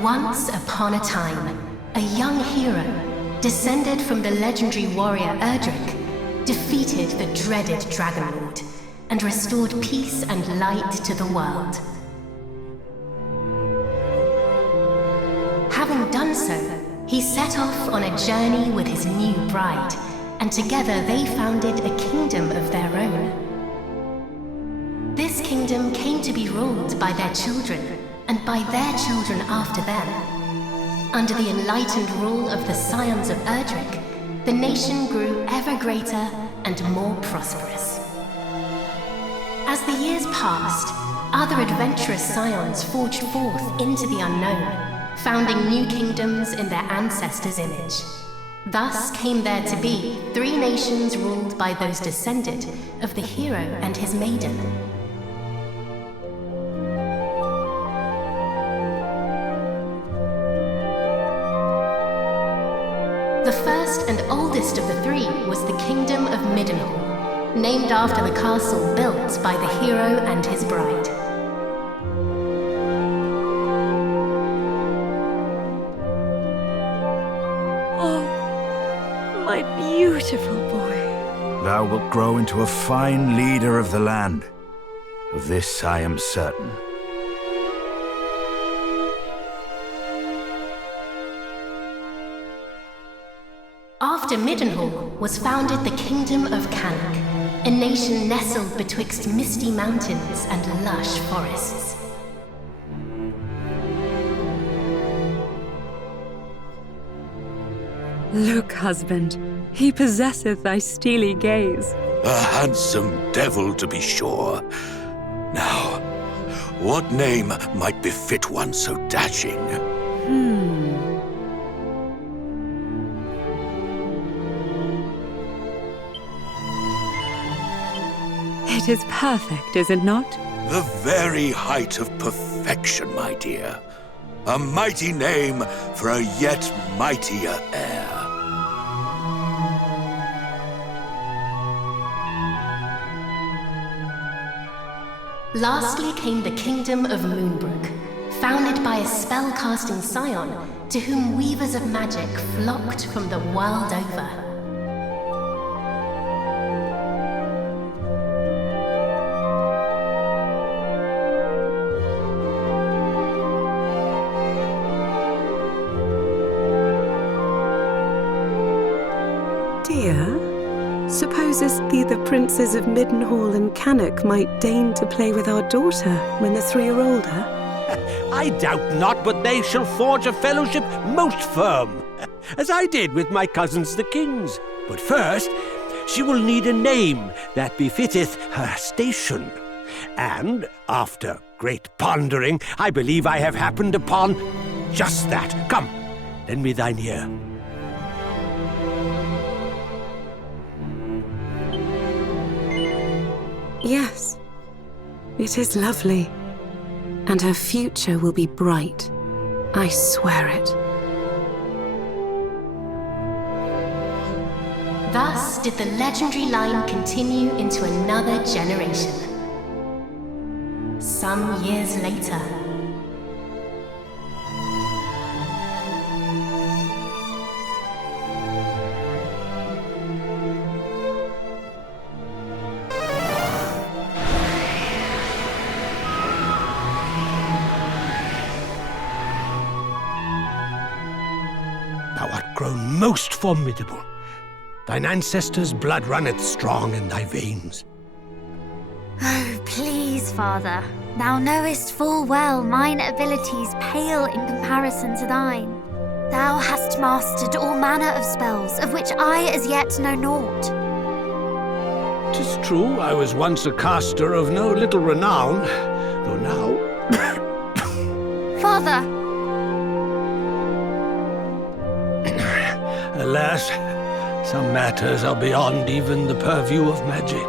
Once upon a time, a young hero, descended from the legendary warrior Erdrick, defeated the dreaded Dragon Lord and restored peace and light to the world. Having done so, he set off on a journey with his new bride, and together they founded a kingdom of their own. This kingdom came to be ruled by their children, and by their children after them. Under the enlightened rule of the scions of Erdrick, the nation grew ever greater and more prosperous. As the years passed, other adventurous scions forged forth into the unknown, founding new kingdoms in their ancestors' image. Thus came there to be 3 nations ruled by those descended of the hero and his maiden. The first and oldest of the 3 was the Kingdom of Middenhall, named after the castle built by the hero and his bride. Oh, my beautiful boy. Thou wilt grow into a fine leader of the land. Of this I am certain. After Middenhall was founded the Kingdom of Cannock, a nation nestled betwixt misty mountains and lush forests. Look, husband, he possesseth thy steely gaze. A handsome devil, to be sure. Now, what name might befit one so dashing? It is perfect, is it not? The very height of perfection, my dear. A mighty name for a yet mightier heir. Lastly came the Kingdom of Moonbrook, founded by a spell-casting scion to whom weavers of magic flocked from the world over. Dear, supposest thee the princes of Middenhall and Cannock might deign to play with our daughter when the 3 are older? I doubt not but they shall forge a fellowship most firm, as I did with my cousins the kings. But first, she will need a name that befitteth her station. And, after great pondering, I believe I have happened upon just that. Come, Lend me thine ear. Yes, it is lovely. And her future will be bright. I swear it. Thus did the legendary line continue into another generation. Some years later, thou art grown most formidable. Thine ancestors' blood runneth strong in thy veins. Oh, please, Father. Thou knowest full well mine abilities pale in comparison to thine. Thou hast mastered all manner of spells, of which I as yet know naught. 'Tis true, I was once a caster of no little renown, though now... Father! Alas, some matters are beyond even the purview of magic.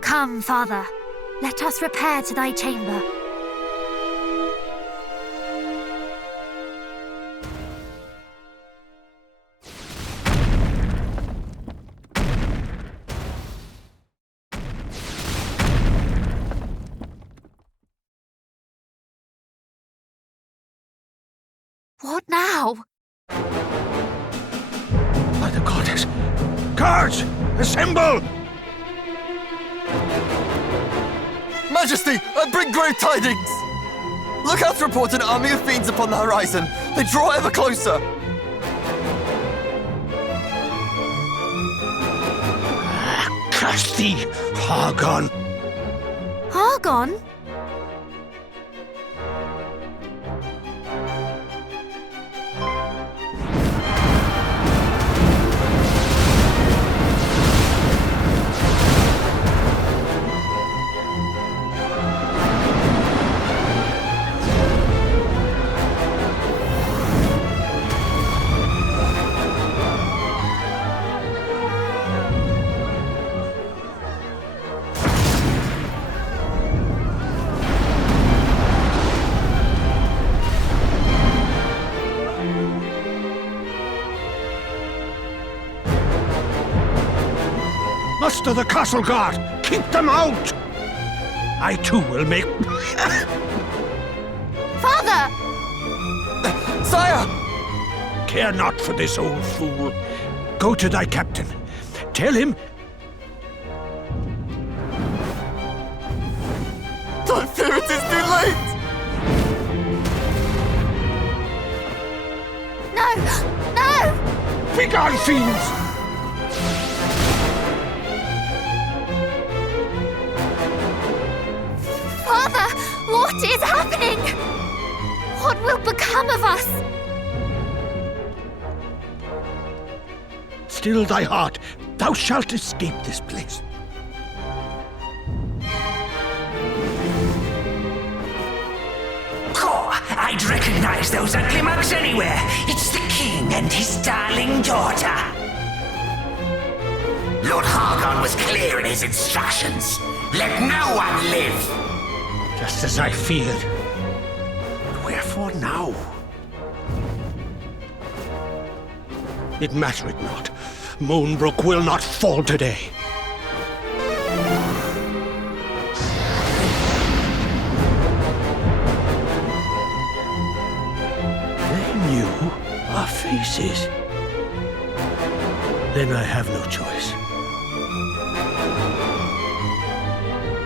Come, Father. Let us repair to thy chamber. What now? By the goddess! Guards! Assemble! Majesty, I bring grave tidings! Look hath reported an army of fiends upon the horizon. They draw ever closer. Curse thee, Hargon! Hargon? Muster the castle guard! Keep them out! I too will make... Father! Sire! Care not for this old fool. Go to thy captain. Tell him... I fear it is too late! No! No! Begone, fiends! Father! What is happening? What will become of us? Still thy heart. Thou shalt escape this place. I'd recognize those ugly mugs anywhere. It's the king and his darling daughter. Lord Hargon was clear in his instructions. Let no one live. Just as I feared. But wherefore now? It mattereth not. Moonbrook will not fall today. Our faces. Then I have no choice.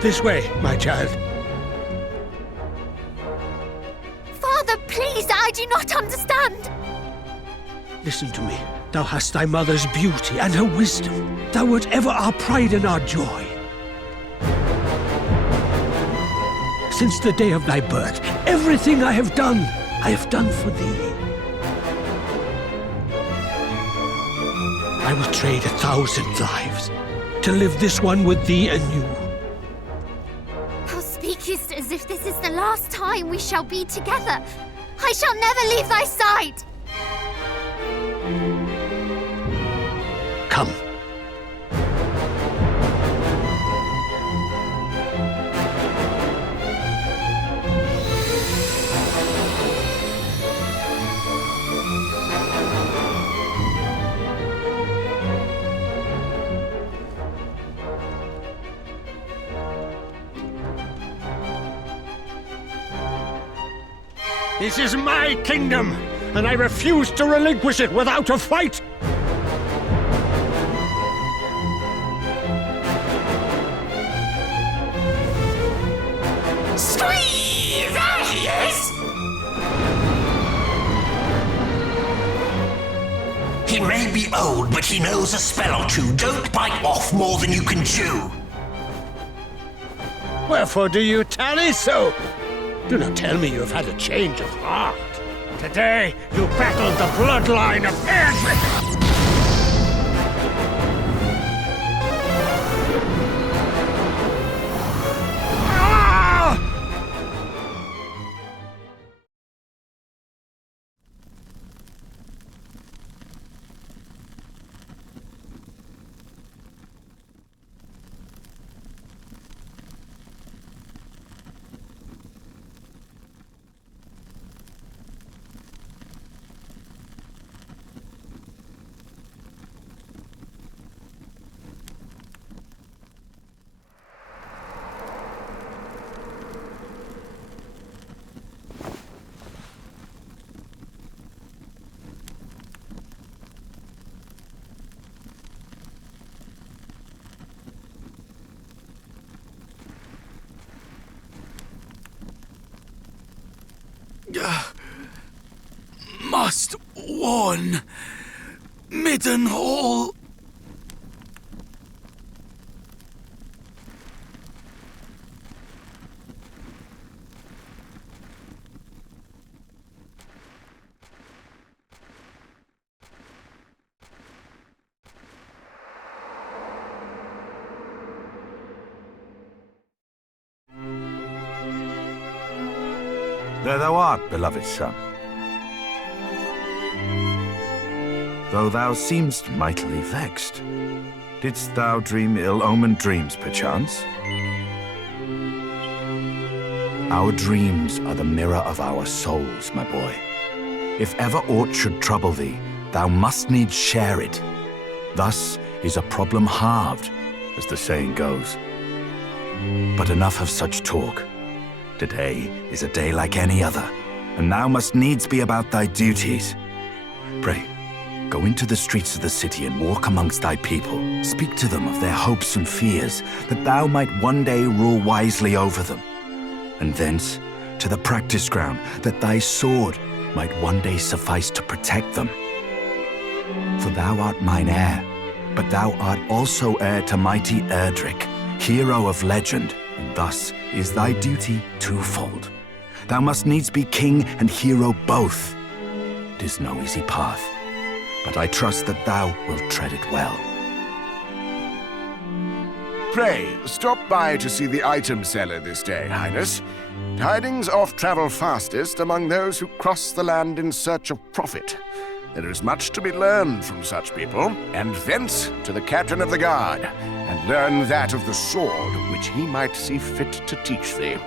This way, my child. Father, please, I do not understand. Listen to me. Thou hast thy mother's beauty and her wisdom. Thou wert ever our pride and our joy. Since the day of thy birth, everything I have done for thee. I will trade 1,000 lives to live this one with thee anew. Thou speakest as if this is the last time we shall be together. I shall never leave thy sight! Come. This is my kingdom, and I refuse to relinquish it without a fight! Squeeze! There he is! He may be old, but he knows a spell or two. Don't bite off more than you can chew. Wherefore do you tarry so? Do not tell me you have had a change of heart. Today, you battled the bloodline of Erdrick! Must warn Middenhall. There thou art, beloved son. Though thou seemst mightily vexed, didst thou dream ill-omened dreams, perchance? Our dreams are the mirror of our souls, my boy. If ever aught should trouble thee, thou must needs share it. Thus is a problem halved, as the saying goes. But enough of such talk. Today is a day like any other, and thou must needs be about thy duties. Pray, go into the streets of the city and walk amongst thy people. Speak to them of their hopes and fears, that thou might one day rule wisely over them. And thence to the practice ground, that thy sword might one day suffice to protect them. For thou art mine heir, but thou art also heir to mighty Erdrick, hero of legend, and thus is thy duty twofold. Thou must needs be king and hero both. 'Tis no easy path, but I trust that thou wilt tread it well. Pray, stop by to see the item seller this day, Highness. Tidings oft travel fastest among those who cross the land in search of profit. There is much to be learned from such people, and thence to the captain of the guard, and learn that of the sword which he might see fit to teach thee.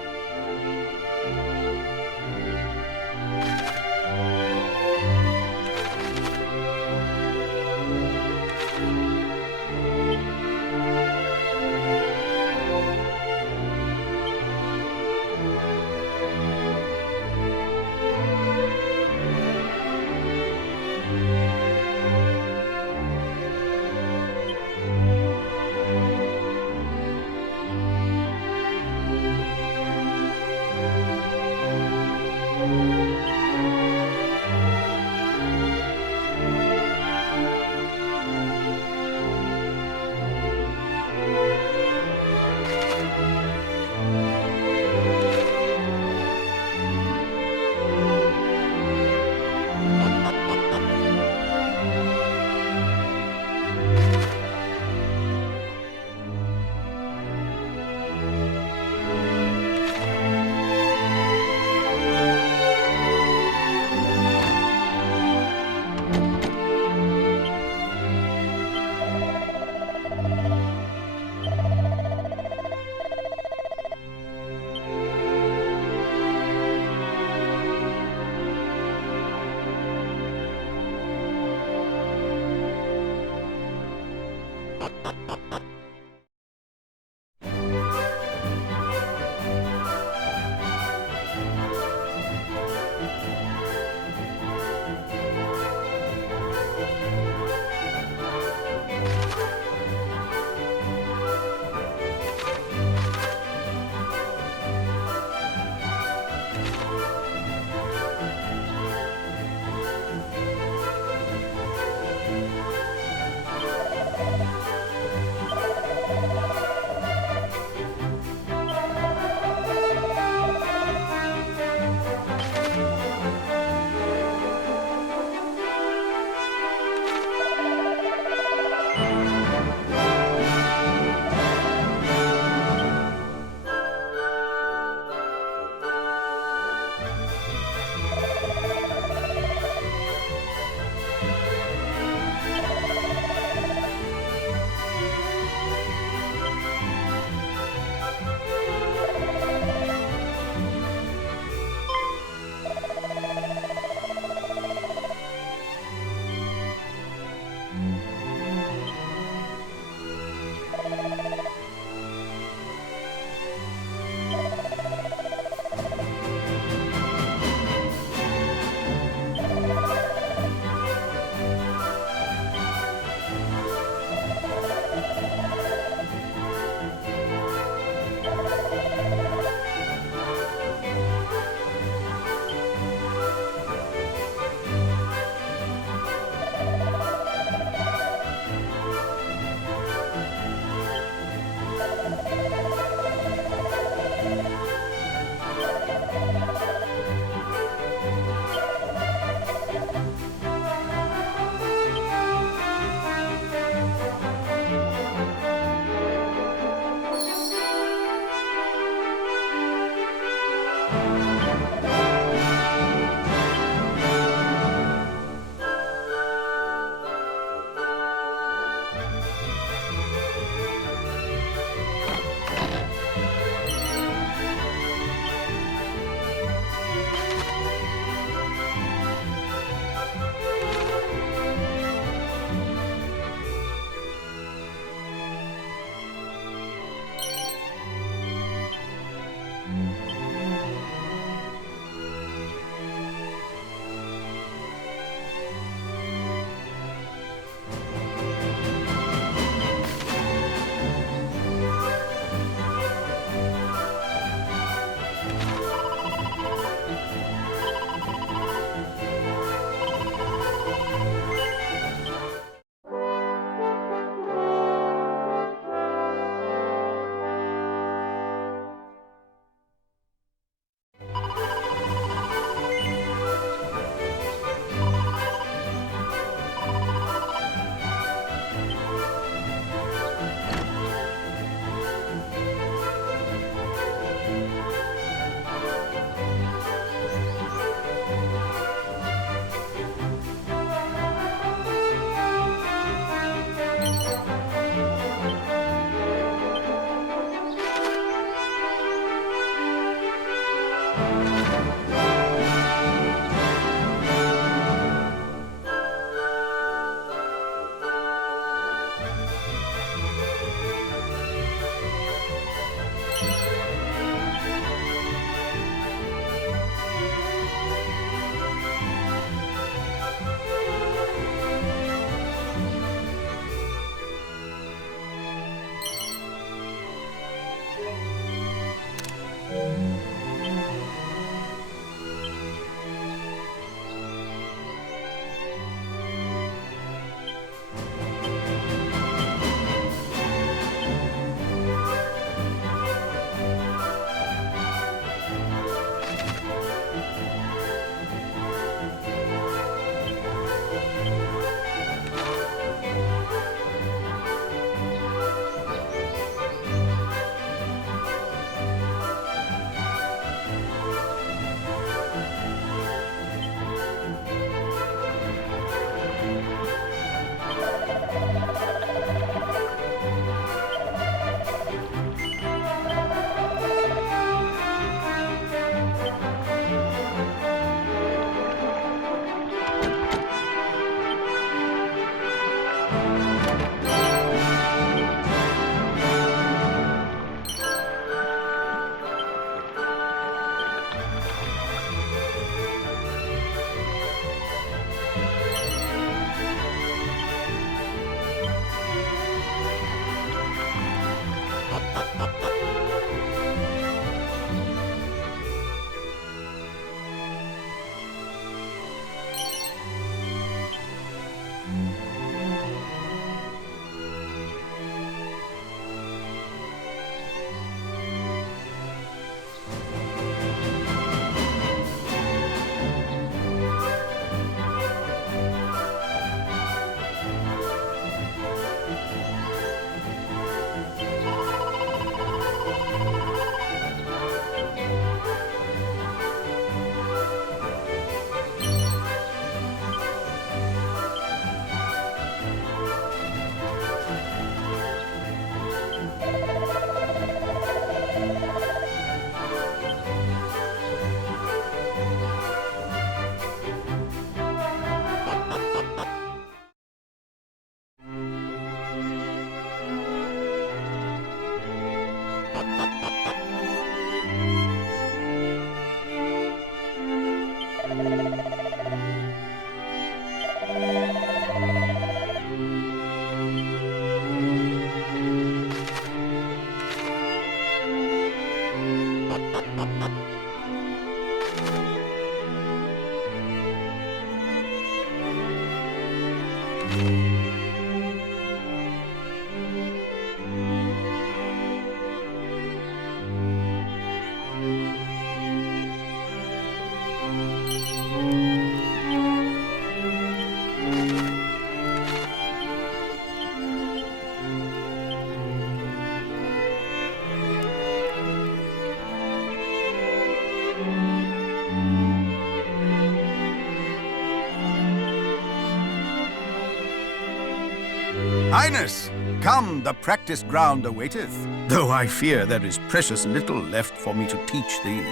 Highness, come, the practice ground awaiteth, though I fear there is precious little left for me to teach thee.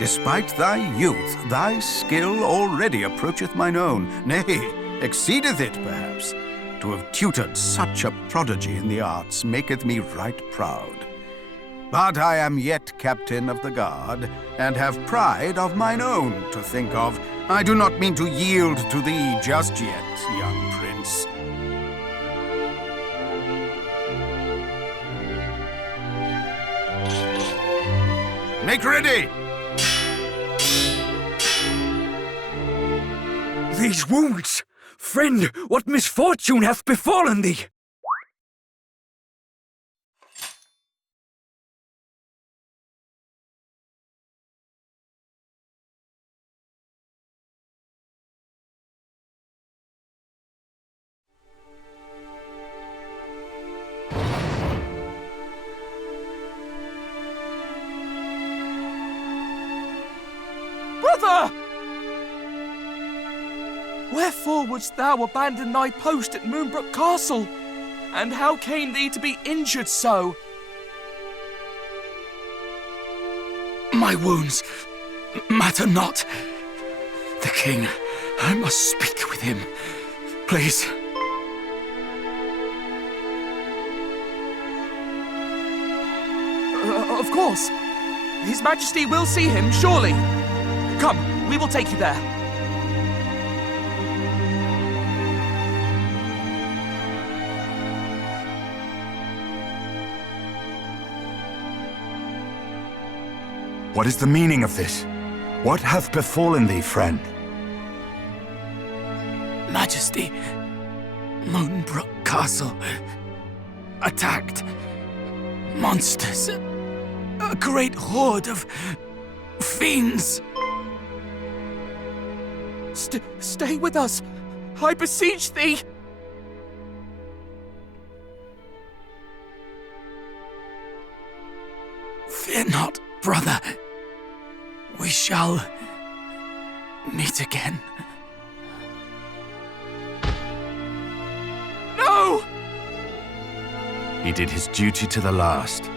Despite thy youth, thy skill already approacheth mine own, nay, exceedeth it, perhaps. To have tutored such a prodigy in the arts maketh me right proud. But I am yet captain of the guard, and have pride of mine own to think of. I do not mean to yield to thee just yet, young prince. Make ready! These wounds! Friend, what misfortune hath befallen thee? Brother! Wherefore wouldst thou abandon thy post at Moonbrook Castle? And how came thee to be injured so? My wounds matter not. The king, I must speak with him. Please. Of course. His Majesty will see him, surely. Come, we will take you there. What is the meaning of this? What hath befallen thee, friend? Majesty, Moonbrook Castle. Attacked. Monsters. A great horde of fiends. Stay with us. I beseech thee. Fear not, brother. We shall meet again. No! He did his duty to the last,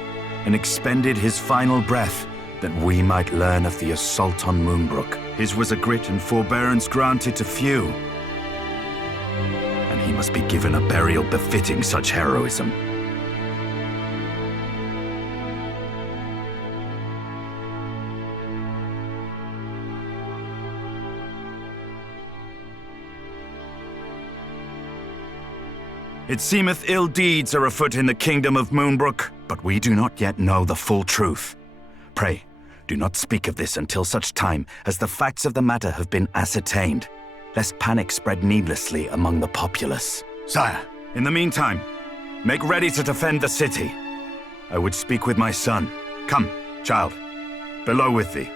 and expended his final breath that we might learn of the assault on Moonbrook. His was a grit and forbearance granted to few, and he must be given a burial befitting such heroism. It seemeth ill deeds are afoot in the kingdom of Moonbrook, but we do not yet know the full truth. Pray, do not speak of this until such time as the facts of the matter have been ascertained, lest panic spread needlessly among the populace. Sire, in the meantime, make ready to defend the city. I would speak with my son. Come, child, below with thee.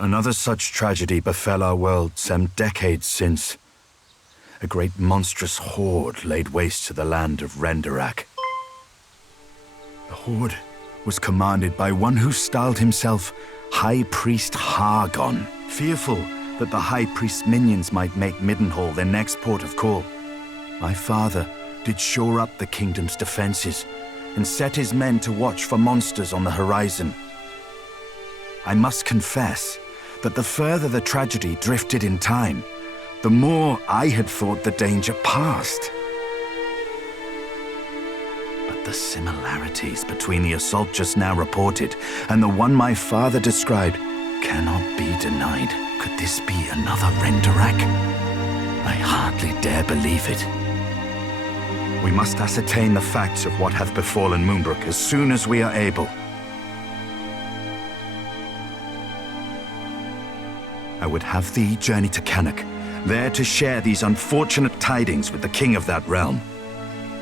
Another such tragedy befell our world some decades since. A great monstrous horde laid waste to the land of Erdrick. The horde was commanded by one who styled himself High Priest Hargon, fearful that the High Priest's minions might make Middenhall their next port of call. My father did shore up the kingdom's defenses and set his men to watch for monsters on the horizon. I must confess that the further the tragedy drifted in time, the more I had thought the danger past. But the similarities between the assault just now reported and the one my father described cannot be denied. Could this be another Erdrick? I hardly dare believe it. We must ascertain the facts of what hath befallen Moonbrook as soon as we are able. I would have thee journey to Cannock, there to share these unfortunate tidings with the king of that realm.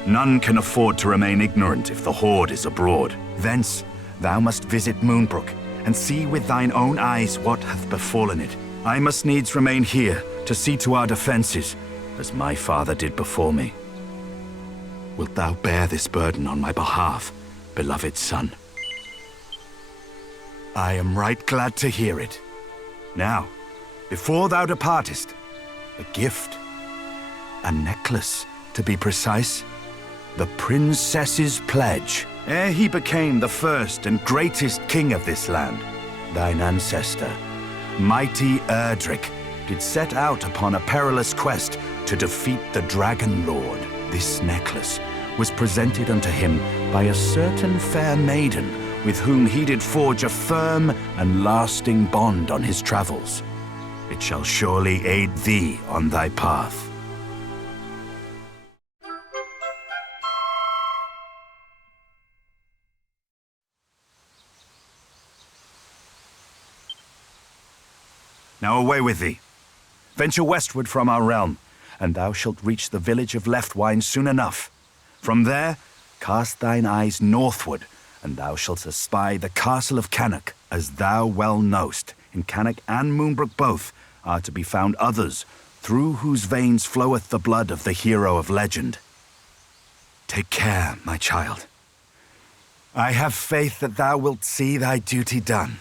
None can afford to remain ignorant if the Horde is abroad. Thence thou must visit Moonbrook, and see with thine own eyes what hath befallen it. I must needs remain here to see to our defences, as my father did before me. Wilt thou bear this burden on my behalf, beloved son? I am right glad to hear it. Now, before thou departest, a gift. A necklace, to be precise. The princess's pledge. Ere he became the first and greatest king of this land, thine ancestor, mighty Erdrick, did set out upon a perilous quest to defeat the Dragon Lord. This necklace was presented unto him by a certain fair maiden with whom he did forge a firm and lasting bond on his travels. It shall surely aid thee on thy path. Now away with thee. Venture westward from our realm, and thou shalt reach the village of Leftwine soon enough. From there, cast thine eyes northward, and thou shalt espy the castle of Cannock. As thou well knowst, in Cannock and Moonbrook both are to be found others, through whose veins floweth the blood of the hero of legend. Take care, my child. I have faith that thou wilt see thy duty done.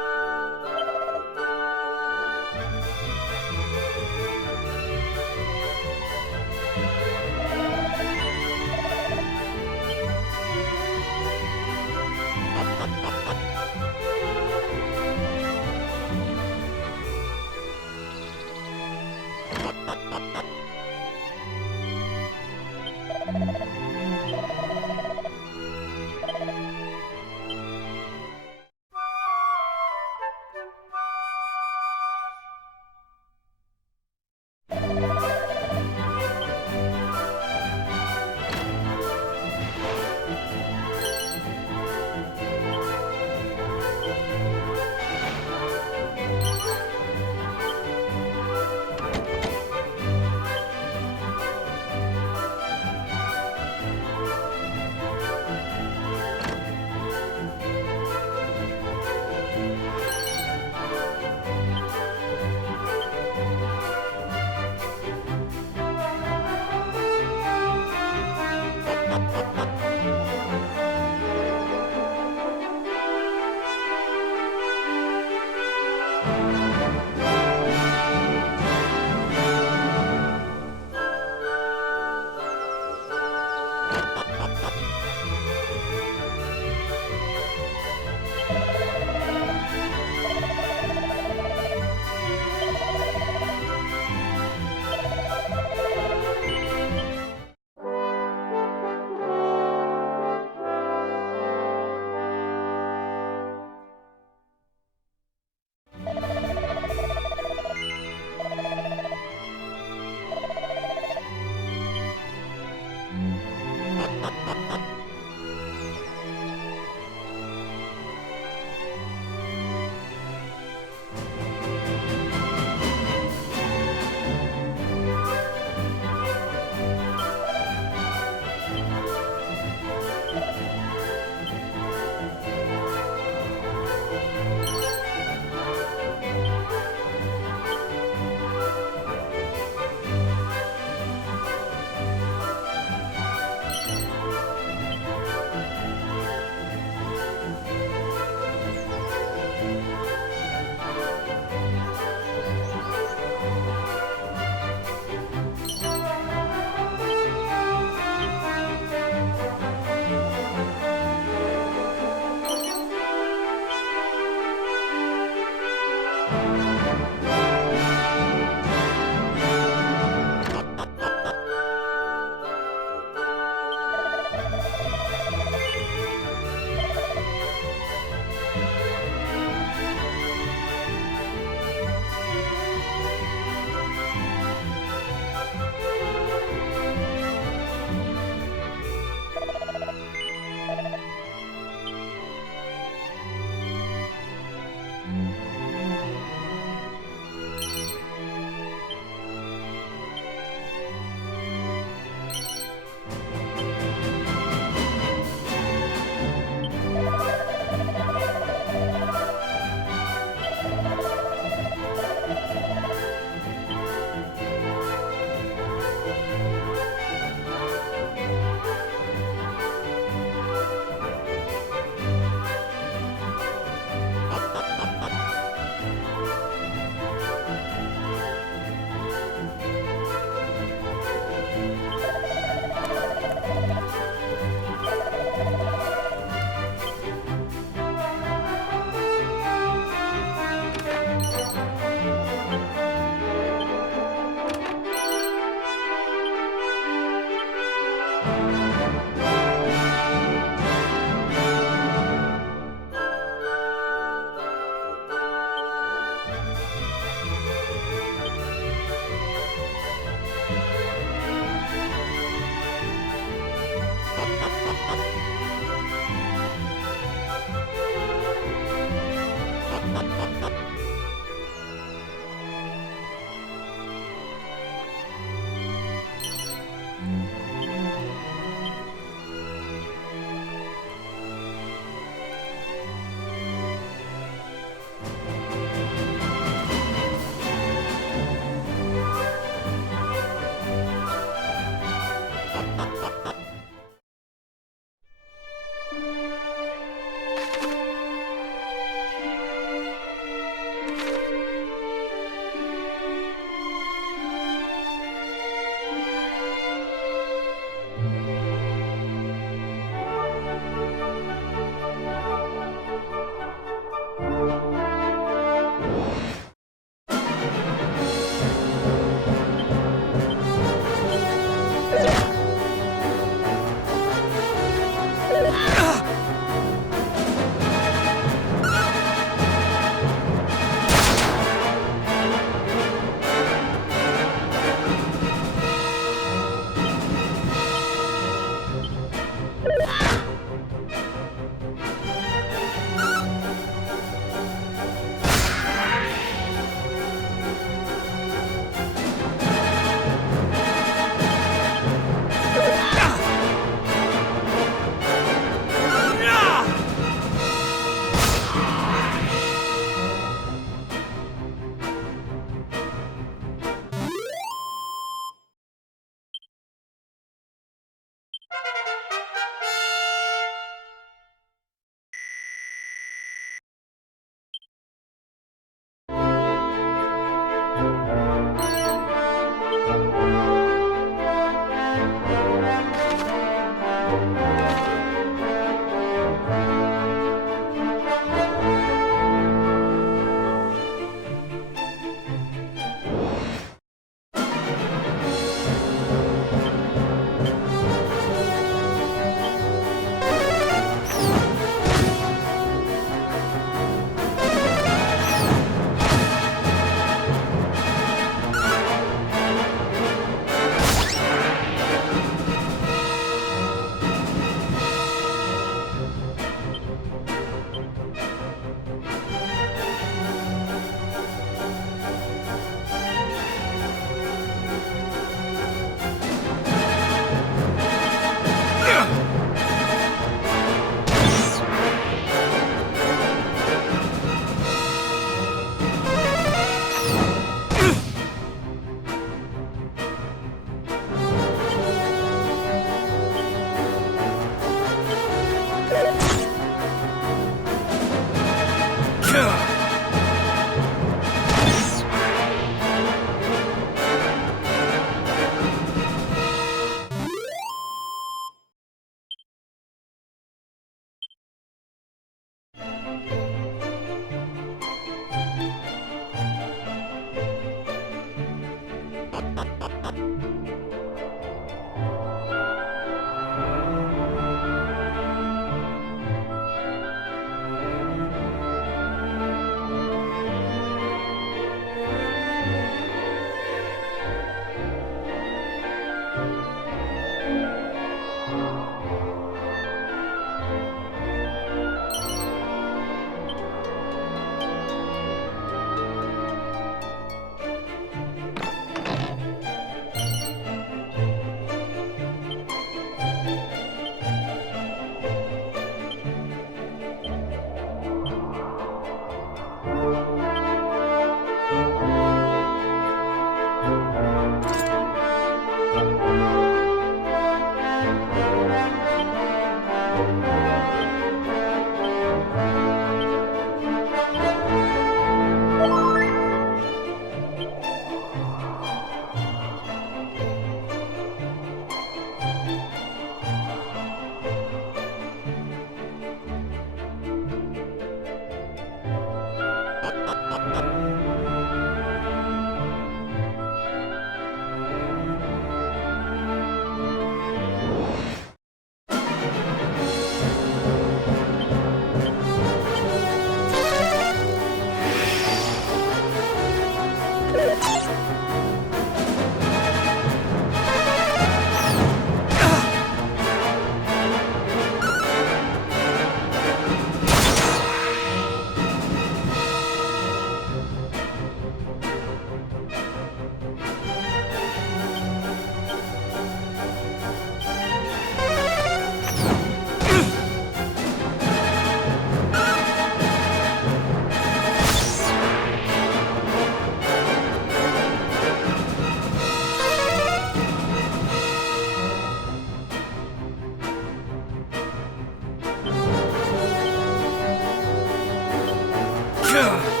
Well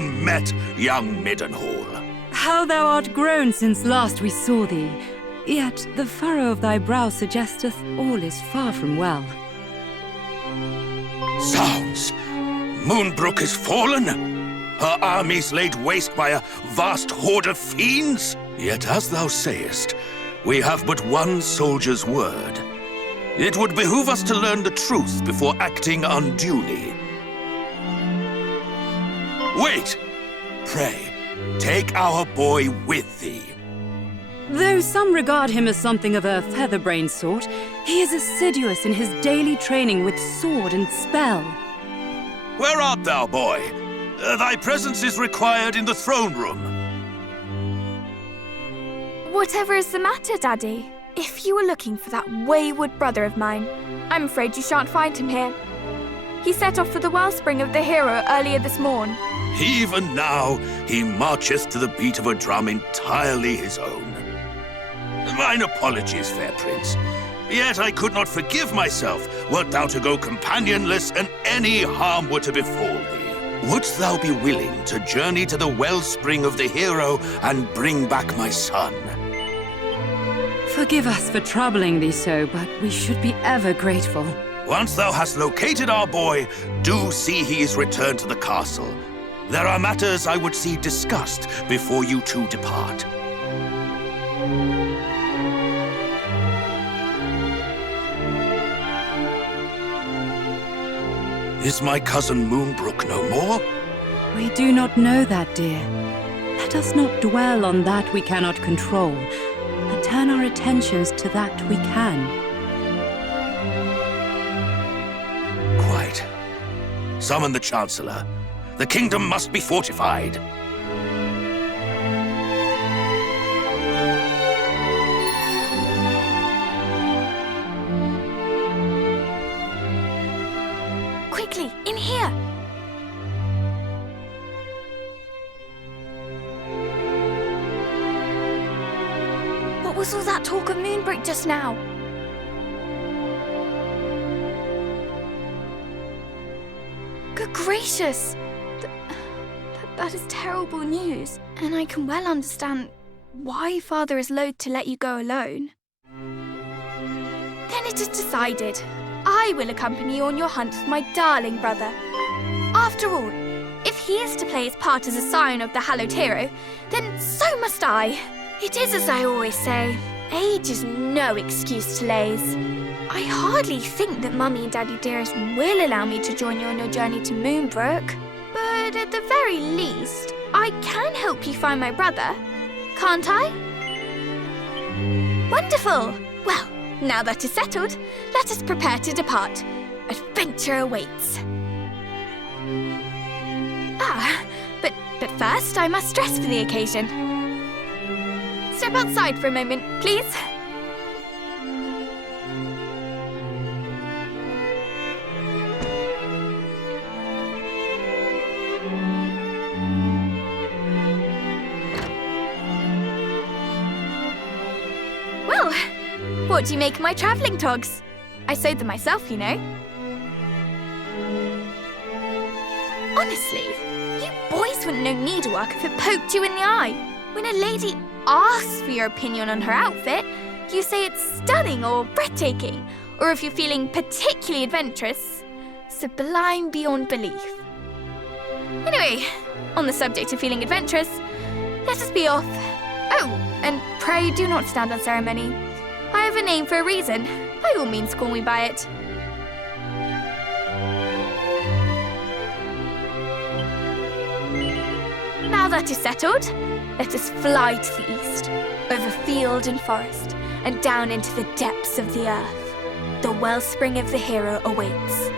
met, young Middenhall. How thou art grown since last we saw thee. Yet the furrow of thy brow suggesteth all is far from well. Zounds! Moonbrook is fallen? Her armies laid waste by a vast horde of fiends? Yet as thou sayest, we have but one soldier's word. It would behoove us to learn the truth before acting unduly. Wait! Pray, take our boy with thee. Though some regard him as something of a featherbrained sort, he is assiduous in his daily training with sword and spell. Where art thou, boy? Thy presence is required in the throne room. Whatever is the matter, Daddy? If you were looking for that wayward brother of mine, I'm afraid you shan't find him here. He set off for the wellspring of the hero earlier this morn. Even now, he marcheth to the beat of a drum entirely his own. Mine apologies, fair prince. Yet I could not forgive myself wert thou to go companionless and any harm were to befall thee. Wouldst thou be willing to journey to the wellspring of the hero and bring back my son? Forgive us for troubling thee so, but we should be ever grateful. Once thou hast located our boy, do see he is returned to the castle. There are matters I would see discussed before you two depart. Is my cousin Moonbrook no more? We do not know that, dear. Let us not dwell on that we cannot control, but turn our attentions to that we can. Quite. Summon the Chancellor. The kingdom must be fortified. Quickly, in here! What was all that talk of Moonbrook just now? Good gracious! That is terrible news, and I can well understand why Father is loath to let you go alone. Then it is decided. I will accompany you on your hunt with my darling brother. After all, if he is to play his part as a scion of the hallowed hero, then so must I. It is as I always say, age is no excuse to laze. I hardly think that Mummy and Daddy dearest will allow me to join you on your journey to Moonbrook. But at the very least, I can help you find my brother, can't I? Wonderful! Well, now that is settled, let us prepare to depart. Adventure awaits. But first I must dress for the occasion. Step outside for a moment, please. Well, what do you make of my travelling togs? I sewed them myself, you know. Honestly, you boys wouldn't know needlework if it poked you in the eye. When a lady asks for your opinion on her outfit, you say it's stunning or breathtaking, or if you're feeling particularly adventurous, sublime beyond belief. Anyway, on the subject of feeling adventurous, let us be off. Oh, and pray do not stand on ceremony. I have a name for a reason. By all means, call me by it. Now that is settled, let us fly to the east, over field and forest, and down into the depths of the earth. The wellspring of the hero awaits.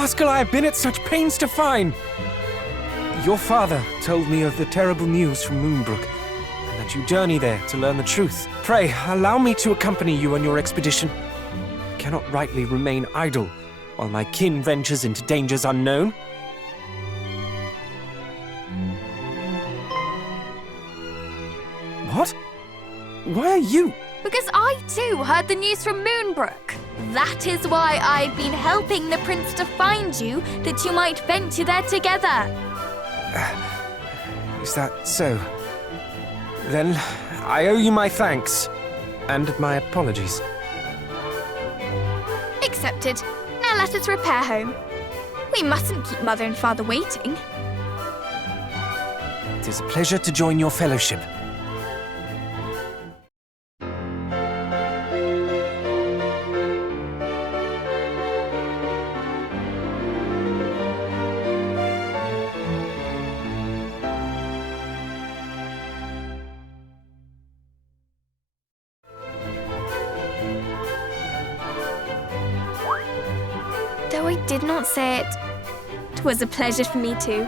rascal I have been at such pains to find? Your father told me of the terrible news from Moonbrook, and that you journey there to learn the truth. Pray, allow me to accompany you on your expedition. I cannot rightly remain idle while my kin ventures into dangers unknown. What? Why are you? Because I too heard the news from Moonbrook. That is why I've been helping the prince to find you, that you might venture there together. Is that so? Then I owe you my thanks and my apologies. Accepted. Now let us repair home. We mustn't keep Mother and Father waiting. It is a pleasure to join your fellowship. Though I did not say it, 'twas a pleasure for me too.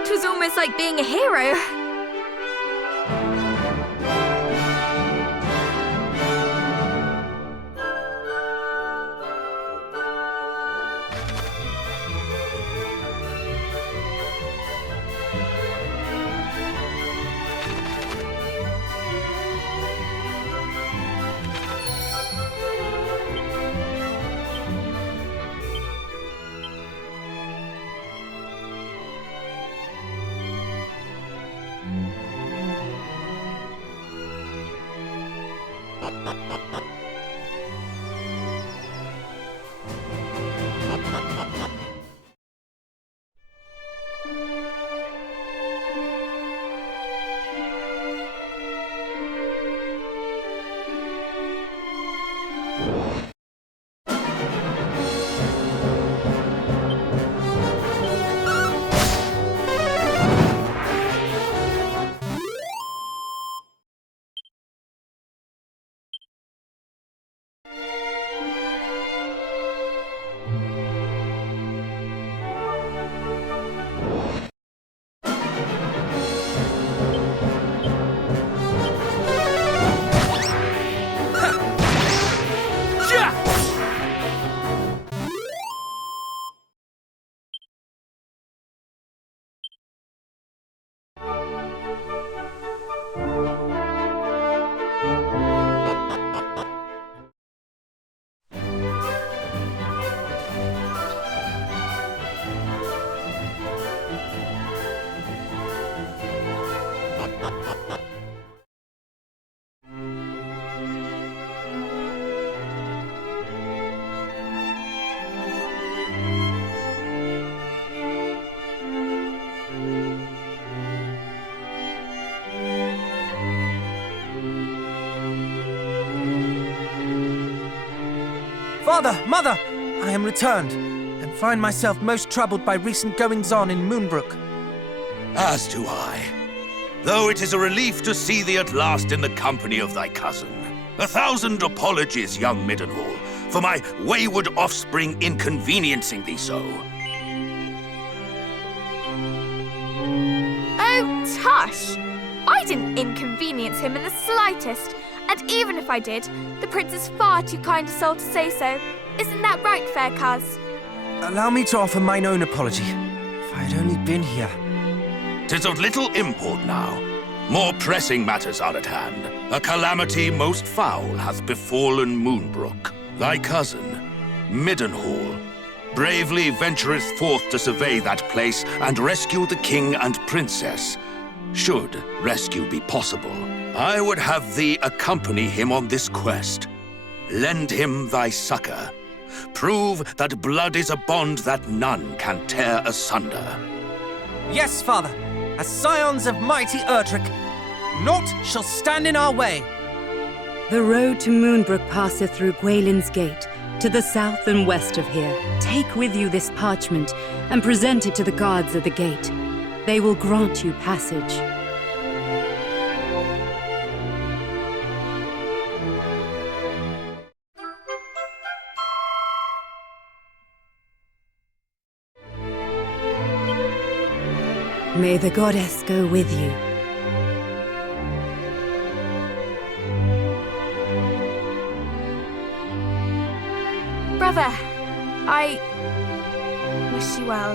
It was almost like being a hero. Father, Mother, I am returned, and find myself most troubled by recent goings-on in Moonbrook. As do I. Though it is a relief to see thee at last in the company of thy cousin. 1,000 apologies, young Middenhall, for my wayward offspring inconveniencing thee so. Oh, tush! I didn't inconvenience him in the slightest. And even if I did, the prince is far too kind a soul to say so. Isn't that right, fair coz? Allow me to offer mine own apology. If I had only been here. 'Tis of little import now. More pressing matters are at hand. A calamity most foul hath befallen Moonbrook. Thy cousin, Middenhall, bravely ventureth forth to survey that place and rescue the king and princess. Should rescue be possible, I would have thee accompany him on this quest. Lend him thy succor. Prove that blood is a bond that none can tear asunder. Yes, Father, as scions of mighty Erdrick, naught shall stand in our way. The road to Moonbrook passeth through Gwaelin's Gate, to the south and west of here. Take with you this parchment and present it to the guards at the gate. They will grant you passage. May the goddess go with you. Brother, I wish you well.